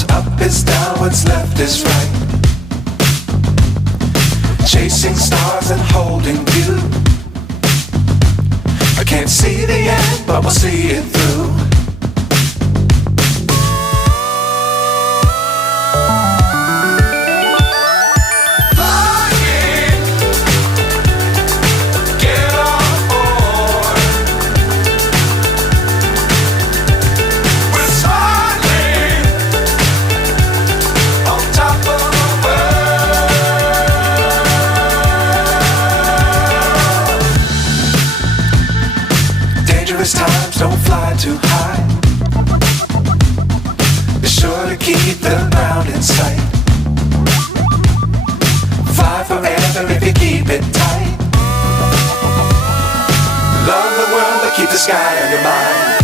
What's up is down, what's left is right. Chasing stars and holding you. I can't see the end, but we'll see it through. Dangerous times, don't fly too high. Be sure to keep the ground in sight. Fly forever if you keep it tight. Love the world, but keep the sky on your mind.